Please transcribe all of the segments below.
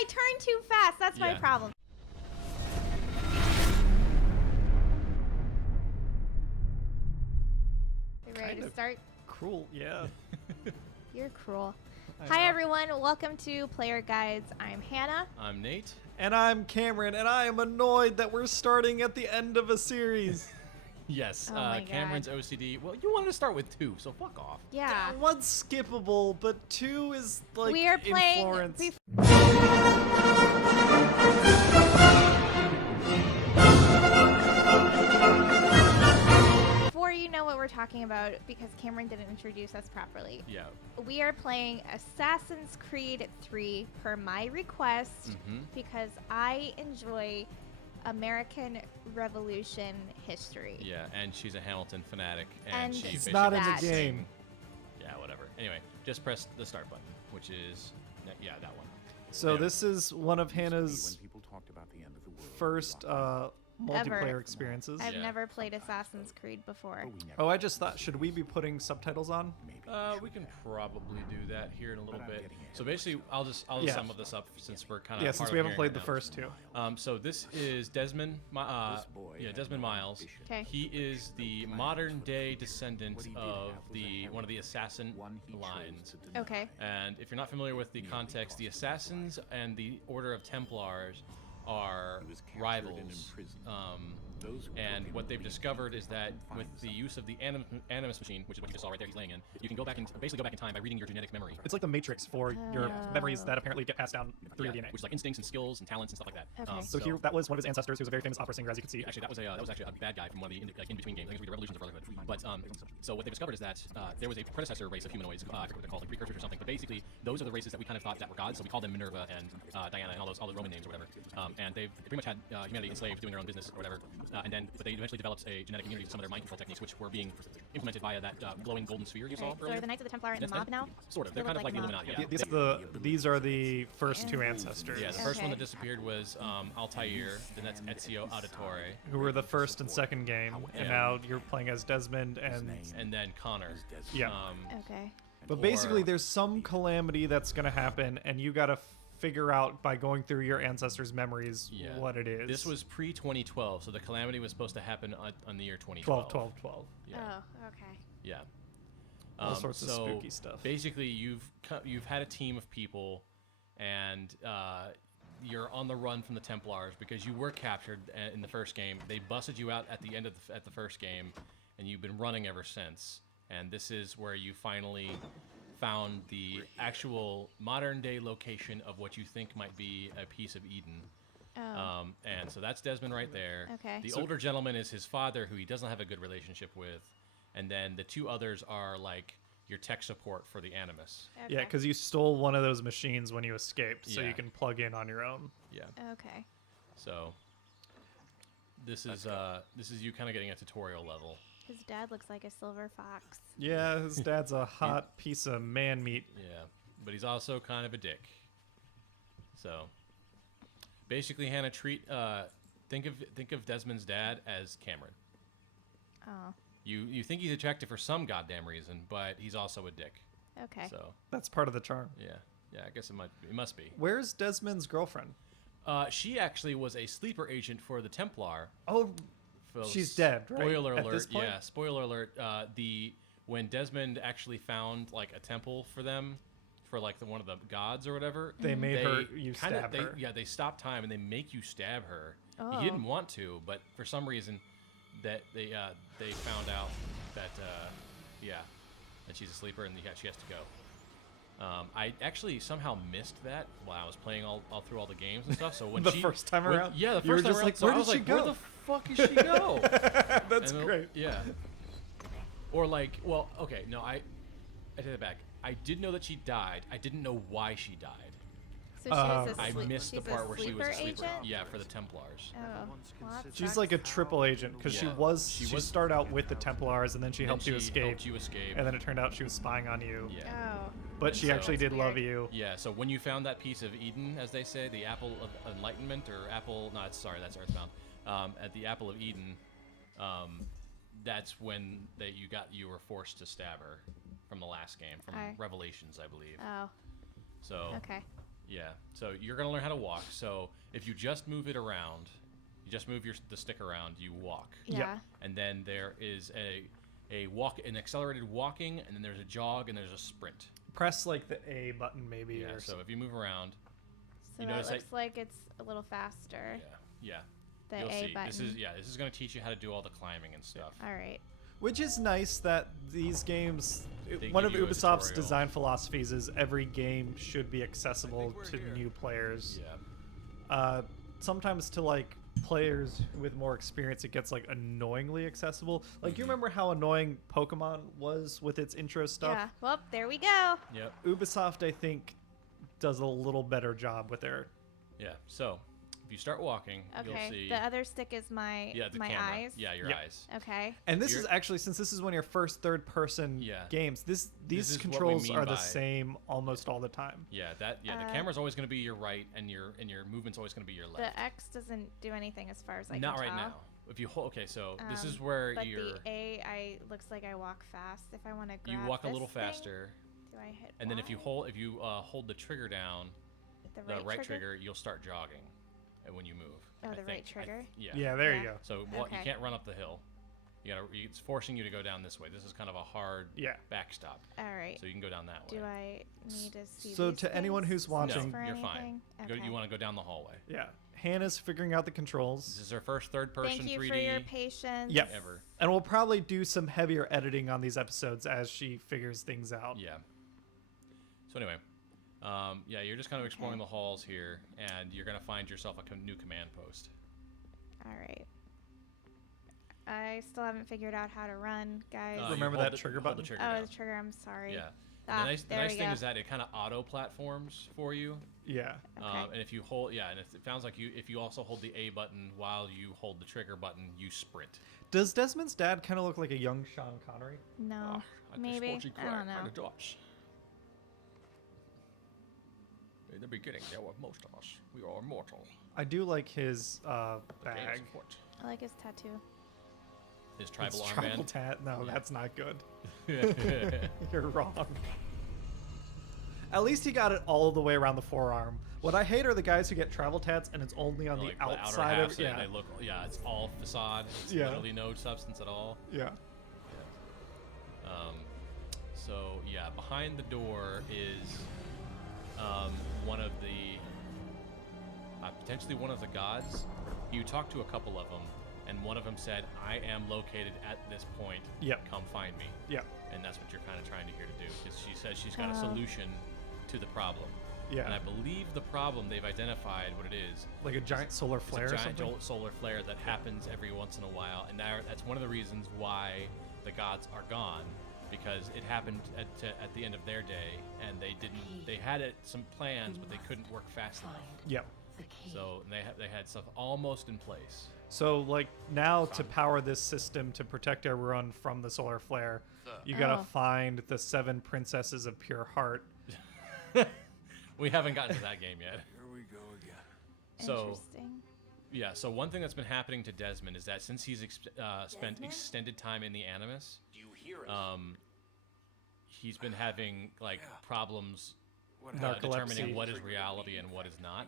I turn too fast. That's my problem. You ready to start? Cruel, yeah. You're cruel. Hi, everyone. Welcome to Player Guides. I'm Hannah. I'm Nate. And I'm Cameron, and I am annoyed that we're starting at the end of a series. Yes, Oh Cameron's God. OCD. Well, you wanted to start with 2, so fuck off. Yeah. One's skippable, but 2 is like We are in playing. Florence. Before you know what we're talking about, because Cameron didn't introduce us properly, Yeah. we are playing Assassin's Creed 3 per my request because I enjoy American Revolution history. Yeah, and she's a Hamilton fanatic, And she It's basically not in that. the game. Yeah, whatever. Anyway, just press the start button, which is that one. So Yeah. this is one of Hannah's When people talked about the end of the world, first multiplayer experiences. I've Yeah. never played Assassin's Creed before. but we never Oh, I just thought, should we be putting subtitles on? maybe. We can probably do that here in a little But I'm bit. getting ahead So of basically, I'll just Yeah. sum this up since we're kind of Yeah, since we haven't played the first 2. So this is Desmond. This boy had Desmond no Miles. ambition. Okay. He is the modern day descendant of one of the assassin One he chose lines. to deny. Okay. And if you're not familiar with the context, the Assassins and the Order of Templars are He was captured and rivals. imprisoned. Those who And took him what they've away discovered is that find with the use of the Animus machine, which is what you just saw right there, he's laying in, you can go back and basically go back in time by reading your genetic memory. It's like the Matrix for your memories that apparently get passed down through your DNA. Which is like instincts and skills and talents and stuff like that. Okay. So here, that was one of his ancestors, who was a very famous opera singer, as you can see. Actually, that was actually a bad guy from one of the in-between games. I think it was the Revolutions of Brotherhood. But so what they discovered is that there was a predecessor race of humanoids. I forget what they're called, like precursors or something. But basically, those are the races that we kind of thought that were gods. So we called them Minerva and Diana and all those Roman names or whatever. And they pretty much had humanity enslaved, doing their own business or whatever. But they eventually developed a genetic immunity to some of their mind control techniques, which were being implemented via that glowing golden sphere you saw Okay. So earlier. are the Knights of the Templar in the That's mob them. now? Sort of. They They're kind look of like the like mob. Illuminati. These are the first 2 ancestors. Yeah, the first one Okay. that disappeared was Altair, then that's Ezio Auditore, Who were the first and second game, and Yeah. now you're playing as Desmond and and then Connor. yeah. Okay. But basically, or- there's some calamity that's gonna happen, and you gotta figure out by going through your ancestors' memories Yeah. what it is. This was pre-2012, so the calamity was supposed to happen on the year 2012. 12. Yeah. Oh, okay. Yeah. All sorts of so spooky stuff. Basically, you've had a team of people, and you're on the run from the Templars because you were captured in the first game. They busted you out at the end of at the first game, and you've been running ever since. And this is where you finally found the actual modern-day location of what you think might be a piece of Eden. Oh. And so that's Desmond right there. Okay. The So- older gentleman is his father, who he doesn't have a good relationship with. And then the 2 others are like your tech support for the Animus. Okay. Yeah, because you stole one of those machines when you escaped, so Yeah. you can plug in on your own. Yeah. Okay. So this is you kind of getting a tutorial level. His dad looks like a silver fox. Yeah, his dad's a hot piece of man meat. Yeah. But he's also kind of a dick. So basically, Hannah, think of Desmond's dad as Cameron. Oh. You think he's attractive for some goddamn reason, but he's also a dick. Okay. So That's part of the charm. yeah, I guess it must be. Where's Desmond's girlfriend? She actually was a sleeper agent for the Templar. Oh, Folks, she's dead, right? Spoiler At alert! this point? Yeah, spoiler alert. When Desmond actually found like a temple for them, for like one of the gods or whatever, They made her- you kinda- stab they, her. Yeah, they stop time and they make you stab her. Oh. He didn't want to, but for some reason, that they found out that that she's a sleeper and she has to go. I actually somehow missed that while I was playing all through all the games and stuff. So when The first time around? yeah, the You were first time just around, like, so where I was did she like, go? where the fuck is she go? That's And great. Yeah. Or like, well, okay, no, I take that back. I did know that she died. I didn't know why she died. So she was a I missed the she's part where she was a sleeper. agent? Yeah, for the Templars. Oh. Well, that She's sucks. like a triple agent because Yeah. she She was- started out with the Templars and then she Then helped you escape. Helped you escape. And then it turned out she was spying on you. Yeah. Oh. But she So- actually did That's love weird. you. Yeah, so when you found that piece of Eden, as they say, the apple of enlightenment, or apple, no, sorry, that's Earthbound, at the apple of Eden, that's when you were forced to stab her from the last game, from I- Revelations, I believe. Oh. So Okay. Yeah. So you're gonna learn how to walk. So if you just move it around, you just move the stick around, you walk. Yeah. And then there is an accelerated walking, and then there's a jog, and there's a sprint. Press like the A button maybe. Yeah. Or So if you move around, So you that notice looks like it's a little faster. yeah. The You'll A see. button. This is gonna teach you how to do all the climbing and stuff. All right. Which is nice that these games, They one of give you a Ubisoft's tutorial. design philosophies is every game should be accessible to new players. Yeah. Sometimes to like players with more experience, it gets like annoyingly accessible. Like you remember how annoying Pokemon was with its intro stuff? Yeah. Well, there we go. Yep. Ubisoft, I think, does a little better job with their. Yeah. So if you start walking, you'll Okay. see. The other stick is my the my camera. eyes. Yeah, your Yep. eyes. Okay. And this You're- is actually, since this is one of your first third-person Yeah. games, these is what we controls mean are the by- same almost all the time. Yeah, the camera's always going to be your right, and your movement's always going to be your left. The X doesn't do anything as far as I Not can right tell. now. If you hold, okay, so this is where But you're. the A, looks like I walk fast. If I want to grab You walk a this little thing, faster, do I hit and then if you Y? hold the trigger down, the the right trigger, you'll start jogging, and when you move. Oh, I the right think. trigger? Yeah. Yeah, there Yeah. you go. So you Okay. can't run up the hill. It's forcing you to go down this way. This is kind of a hard Yeah. backstop, All right. so you can go down that way. Do I need to see So these to anyone things who's watching- for No, you're fine. anything? Okay. You want to go down the hallway. Yeah. Hannah's figuring out the This controls. is our first third-person Thank you 3D for your patience. Yep. ever. And we'll probably do some heavier editing on these episodes as she figures things out. Yeah. So anyway, you're just kind of exploring Okay. the halls here, and you're gonna find yourself a new command post. All right. I still haven't figured out how to run, guys. You Remember hold that the- trigger hold button? The trigger Oh, down. the trigger. I'm sorry. Yeah. Ah, The there nice we thing go. is that it kind of auto platforms for you. Yeah. Okay. And if you hold, and it sounds like if you also hold the A button while you hold the trigger button, you sprint. Does Desmond's dad kind of look like a young Sean Connery? No. Maybe. I don't know. dots. In the beginning, there were most of us. We are mortal. I do like his bag. I like his tattoo. His tribal It's tribal armband. tat. No, Yeah. that's not good. You're wrong. At least he got it all the way around the forearm. What I hate are the guys who get travel tats and it's only on Like the outer outside halves, of. and Yeah. they look. Yeah, it's all facade. It's Yeah. literally no substance at all. Yeah. So yeah, behind the door is one of the potentially one of the gods. You talked to a couple of them, and one of them said, "I am located at this point. Yep. Come find me." Yeah. And that's what you're kind of trying to hear to do, because she says she's got a Oh. solution to the problem. Yeah. And I believe the problem they've identified what it is. Like a giant solar It's flare a or giant something. solar flare that happens every once in a while, and that's one of the reasons why the gods are gone, because it happened at the end of their day, and they had some plans, but they couldn't work fast enough. Yep. So they had stuff almost in place. So like now to power this system to protect everyone from the solar flare, you gotta Oh. find the 7 princesses of pure heart. We haven't gotten to that game yet. Here we go again. So Interesting. yeah, so one thing that's been happening to Desmond is that since he's spent extended time in the Animus, Do you hear it? he's been having like problems Narcolepsy. determining what is reality and what is not,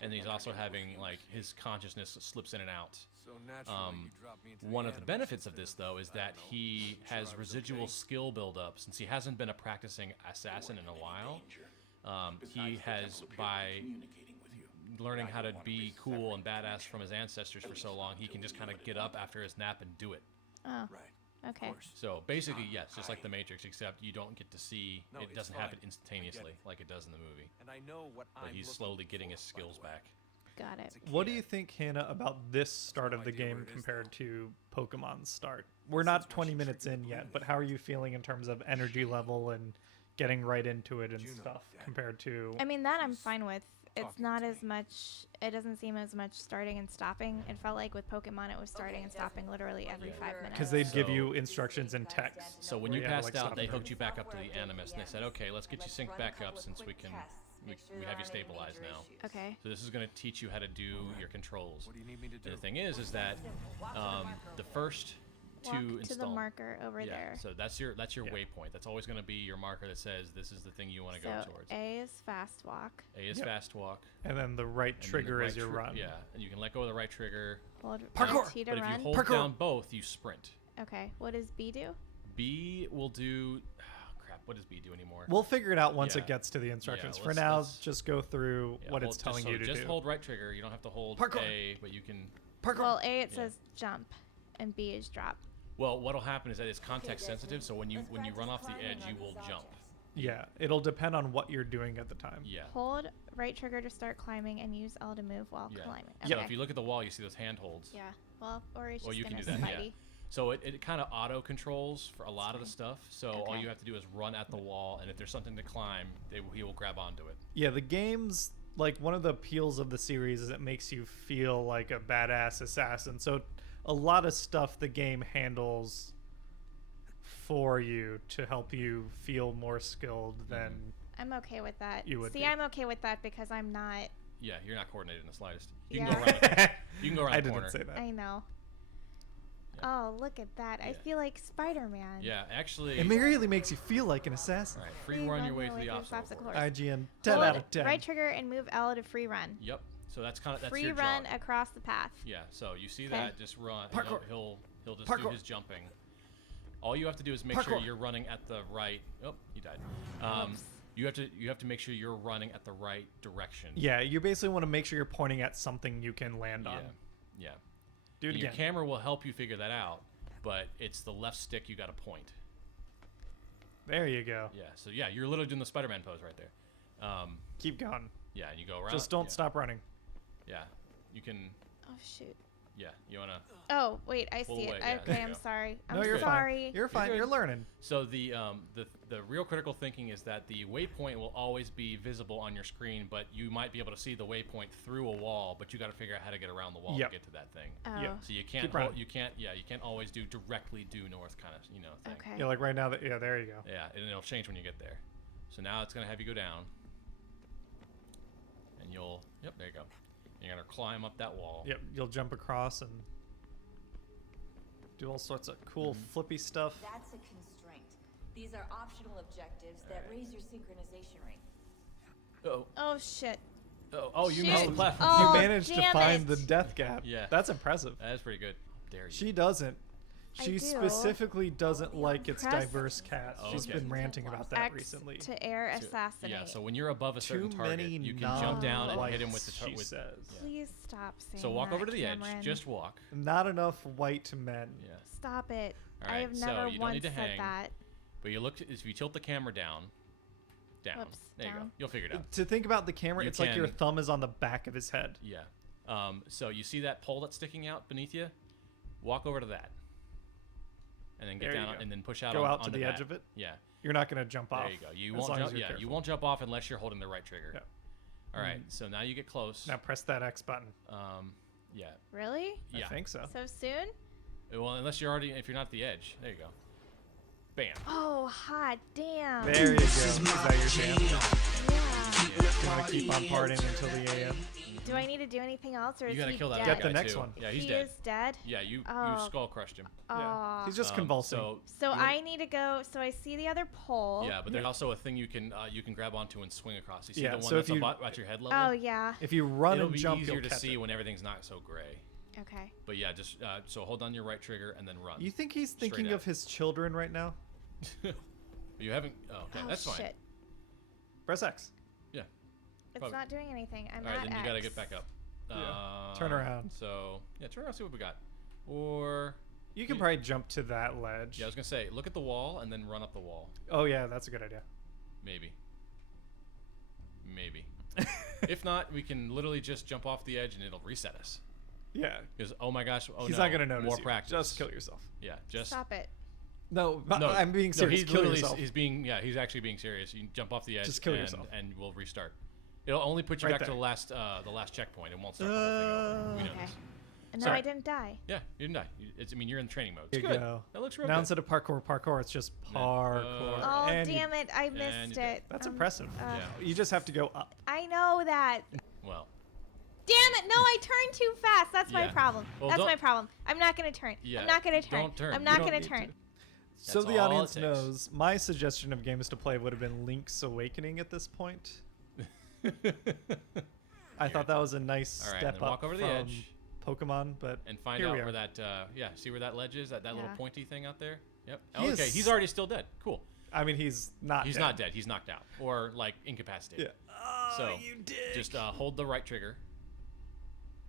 and he's also having like his consciousness slips in and out. So naturally, you drop me into One the of the animus benefits of instead this, though, is that survival. he Sure, has I was residual okay. skill buildup since he hasn't been a practicing assassin in a while. He has, by Communicating with you. learning how to be cool and badass from his ancestors for so long, he can just kind of get up after his nap and do it. Oh. Right. Okay. Of course. So basically, yes, just like the Matrix, except you don't get to see, No, it it's doesn't fine. happen I get instantaneously it. like it does in the movie. And I know what But I'm he's looking slowly getting for, his by the skills way. back. Got it. It's a What do kid. you think, Hannah, about this start of the idea game where it is, compared though. to Pokemon's start? We're not 20 minutes in yet, but how are you feeling in terms of energy level and getting right into it and You know, stuff Dad. compared to? I mean, that I'm fine with. It's talking not to as much. It doesn't seem as much starting and stopping. It felt like with Pokemon, it was starting and stopping literally every 5 minutes. Because they'd give So- you instructions in text. So when where you had to, passed like, out, stop they and hooked think. you back up to the Animus, and they said, "Okay, let's get you synced back up since we have you stabilized now." Okay. So this is going to teach you how to do your controls. What do you need me to do? And the thing is that the first Walk to to install. the marker over yeah, there. so that's your Yeah. waypoint. That's always going to be your marker that says this is the thing you want to So go towards. A is fast walk. A is Yep. fast walk. And then the right and then the trigger right is your run. Yeah, and you can let go of the right trigger. Hold Parkour! LT to But if you run. hold Parkour! down both, you sprint. Okay. What does B do? B will do. Crap. What does B do anymore? We'll figure it out once Yeah. it gets to the instructions. For let's- now, let's- just go through Yeah, what hold- it's telling just, you to just do. hold right trigger. You don't have to hold Parkour! A, but you can. Parkour! Well, A it Yeah. says jump, and B is drop. Well, what'll happen is that it's context sensitive. So when you Let's run practice off the climbing edge, you on will these jump. objects. Yeah, it'll depend on what you're doing at the time. Yeah. Hold right trigger to start climbing, and use L to move while Yeah. climbing. Yeah. So Okay. if you look at the wall, you see those handholds. Yeah. Well, or it's Well, just you can gonna do that, yeah. Spidey. So it kind of auto controls for a lot of the stuff. So all Okay. you have to do is run at the wall, and if there's something to climb, he will grab onto it. Yeah, the game's like one of the appeals of the series is it makes you feel like a badass assassin. So a lot of stuff the game handles for you to help you feel more skilled than I'm okay with that. You would See, be. I'm okay with that because I'm not. Yeah, you're not coordinated in the slightest. You Yeah. can go around. You can go around I the corner. didn't say that. I know. Yeah. Oh, look at that! I Yeah. feel like Spider-Man. Yeah, actually. It really makes you feel like an assassin. All right, free run your way to the obstacle course. IGN 10 Hold out of 10. right trigger and move L to free run. Yep. So that's kind of Free your run jog. across the path. Yeah. So you see Okay. that? Just run. You know, Parkour. he'll just do Parkour. his jumping. All you have to do is make sure Parkour. you're running at the right. Oh, you died. Oops. You have to make sure you're running at the right direction. Yeah, you basically want to make sure you're pointing at something you can land Yeah. on. Yeah. Do it And your again. camera will help you figure that out, but it's the left stick you got to point. There you go. Yeah. So yeah, you're literally doing the Spider-Man pose right there. Keep going. Yeah, and you go around. Just don't yeah. stop running. Yeah. You can. Oh shoot. Yeah. You wanna. Oh wait, I Pull see away, it. yeah, there Okay, you I'm go. sorry. No, I'm you're sorry. fine. You're fine. good. You're learning. So the real critical thinking is that the waypoint will always be visible on your screen, but you might be able to see the waypoint through a wall, but you got to figure out how to get around the wall Yep. to get to that thing. Oh. Yeah. So you can't Keep running. you can't always do directly due north kind of thing. Okay. Yeah, like right now. Yeah, there you go. Yeah, and it'll change when you get there. So now it's gonna have you go down, and yep, there you go. You're gonna climb up that wall. Yep, you'll jump across and do all sorts of cool Mm-hmm. flippy stuff. That's a constraint. These are optional objectives that raise your synchronization rate. Oh, Oh shit. oh, you missed the Shoot. platform. Oh, You managed to damn find it. the death gap. Yeah. That's impressive. That is pretty good. Dare you? She doesn't. I She do. specifically doesn't like its Press diverse cast. Oh, She's okay. been ranting about that X recently. to air So- assassinate. Yeah. So when you're above a certain Too target, many you can jump down and hit him with the she with. says. Yeah. Please stop saying So walk that, over to the edge. Cameron. Just walk. Not enough white men. Yeah. Stop it. All I right, have so never you don't once need to said hang. that. But you look. If you tilt the camera down. Whoops, There you go. down. You'll figure it out. To think about the camera, You it's like your can- thumb is on the back of his head. Yeah. So you see that pole that's sticking out beneath you? Walk over to that. And then get There you down go. and then push out Go out to onto the that. edge of it. Yeah. You're not going to jump off. There you go. You as won't long as jump. you're Yeah. You careful. won't jump off unless you're holding the right trigger. Yeah. All right. So now you get close. Now press that X button. Yeah. Really? Yeah. I think so. So soon? Well, unless you're already if you're not at the edge. There you go. Bam. Oh, hot damn. There you go. Is that your jam? Yeah. You want to keep on partying until the AM? Do I need to do anything else, or You is gotta he kill that dead? other Get the guy next too. one. Yeah, he's he dead. is dead. Yeah, you Oh. skull crushed him. Yeah. Aw. He's just convulsing. So you- I need to go. So I see the other pole. Yeah, but there's also a thing you can grab onto and swing across. You see Yeah, the one so that's if you- at your head level? Oh yeah. If you run It'll and be jump, easier you'll to catch see it. when everything's not so gray. Okay. But yeah, just so hold on your right trigger and then run. You think he's Straight thinking up. of his children right now? You haven't. Oh, okay, Oh that's fine. shit. Press X. Yeah. It's Probably. not doing anything. I'm All right, at then you X. gotta get back up. Yeah. Turn around. So yeah, turn around. See what we got. Or You can You- probably jump to that ledge. yeah, I was gonna say, look at the wall and then run up the wall. Oh yeah, that's a good idea. Maybe. If not, we can literally just jump off the edge and it'll reset us. Yeah. Because oh my gosh, oh He's no, not gonna notice more you. practice. Just kill yourself. Yeah, just Stop it. No, no. I'm being serious. He's kill literally yourself. he's actually being serious. You can jump off the edge. Just kill and, yourself. and we'll restart. It'll only put you Right back to there. the last checkpoint. It won't start the whole thing over. We know Okay. this. And no, Sorry. I didn't die. Yeah, you didn't die. I mean, you're in training mode. It's There you good. go. That looks real Now good. instead of parkour, it's just No. parkour. Oh And you- damn it! I and missed you did. it. That's impressive. Yeah. You just have to go up. I know that. Well, Damn it! No, I turned too fast. That's my Yeah. problem. Well, That's don't- my problem. I'm not gonna turn. Yeah, I'm not gonna turn. don't turn. I'm You not don't gonna need turn. to. So That's the all it audience takes. knows, my suggestion of games to play would have been Link's Awakening at this point. I thought that was a nice All right, step and then walk up over to from the edge Pokemon, but and find here out we are. where that. See where that ledge is? That little Yeah. pointy thing out there. Yep. He Okay, is- he's already still dead. Cool. I mean, he's not. He's dead. not dead. He's knocked out or like incapacitated. Yeah. Oh, So, you did. Just hold the right trigger.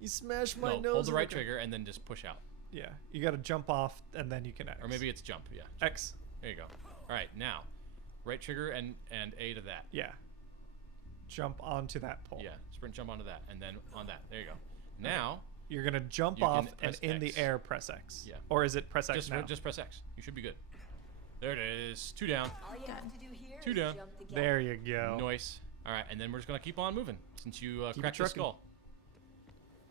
You smashed my No, nose. hold the in right gr- trigger and then just push out. Yeah, you got to jump off and then you can X. Or maybe it's jump. Yeah. X. There you go. All right, now, right trigger and A to that. Yeah. Jump onto that pole. Yeah, sprint jump onto that, and then on that. There you go. Now, You're gonna jump You can off and press in the X. air press X. Yeah. Or is it press X now? just press X. You should be good. There it is. 2 down. All you have to do here Two is down. jump the gap. There you go. Nice. All right, and then we're just gonna keep on moving since you Keep it cracked the trucking. skull.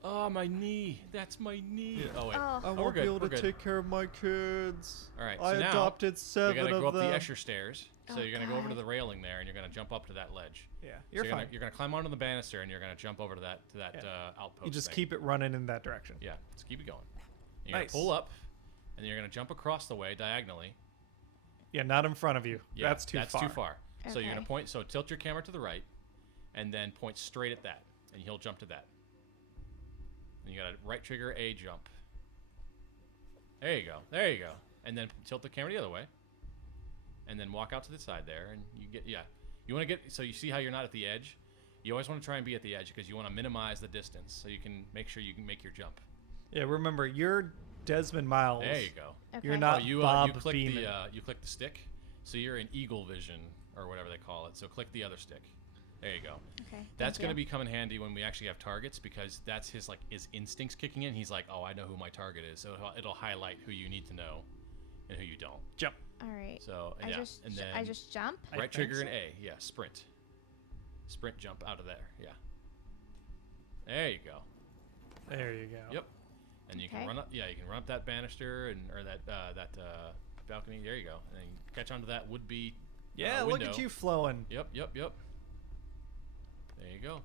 Oh, my knee. That's my knee. Yeah. Oh wait. Oh. I we're won't be good, able we're to good. take care of my kids. All right, I so now adopted We 7 gotta of go up them. the Escher stairs. So Oh, you're gonna go over to God. the railing there, and you're gonna jump up to that ledge. Yeah, So you're fine. You're gonna climb onto the banister, and you're gonna jump over to that Yeah. outpost. You just thing. keep it running in that direction. Yeah, just keep it going. You're Nice. gonna pull up, and then you're gonna jump across the way diagonally. Yeah, not in front of you. Yeah, that's too far. too far. So you're gonna Okay. point. So tilt your camera to the right, and then point straight at that, and he'll jump to that. And you gotta right trigger A jump. There you go. There you go. And then tilt the camera the other way, and then walk out to the side there, and you get You want to get so you see how you're not at the edge. You always want to try and be at the edge because you want to minimize the distance so you can make sure you can make your jump. Yeah, remember, you're Desmond Miles. There you go. Okay. You're not Bob you click Beeman. you click the stick, so you're in eagle vision or whatever they call it. So click the other stick. There you go. Okay. That's thank going to you. be come in handy when we actually have targets because that's his instincts kicking in. He's like, oh, I know who my target is, so it'll highlight who you need to know and who you don't. Jump. All right. So I yeah, just and then I just jump. I right think trigger so. and A, yeah, sprint jump out of there, yeah. There you go. There you go. Yep. And you can Okay. run up. Yeah, you can run up that banister or that balcony. There you go. And then you catch onto that would-be. Yeah, look at window. you flowing. Yep. There you go.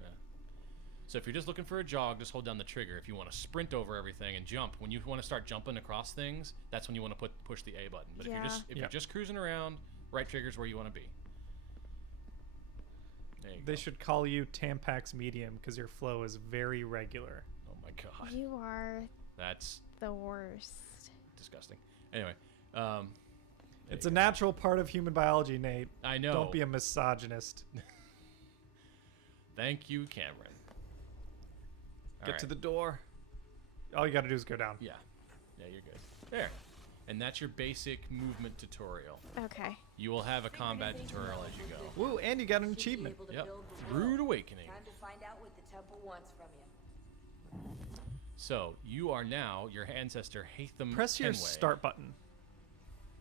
Yeah. So if you're just looking for a jog, just hold down the trigger. If you want to sprint over everything and jump, when you want to start jumping across things, that's when you want to push the A button. But Yeah. if you're just cruising around, right trigger's where you want to be. There you They go. should call you Tampax Medium because your flow is very regular. Oh my god, You are that's the worst. disgusting. Anyway, It's a natural part of human biology, Nate. I know. Don't be a misogynist. Thank you, Cameron. Get to the door. All you got to do is go down. Yeah, you're good. There, and that's your basic movement tutorial. Okay. You will have a combat tutorial as you go. Woo, and you got an Should be achievement. able to Yep. build the Rude will. awakening. Time to find out what the temple wants from you. So you are now your ancestor Hatham Press your Kenway. start button.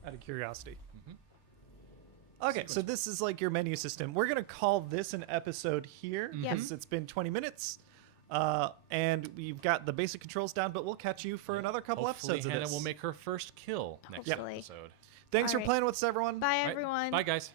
Out of curiosity. Mm-hmm. Okay, so this is like your menu system. We're gonna call this an episode here Yes. because it's been 20 minutes, and we've got the basic controls down. But we'll catch you for another couple Hopefully episodes of Hannah this. will make her first kill next Hopefully. episode. Thanks for Alright. playing with us, everyone. Bye All right, everyone. Bye, guys.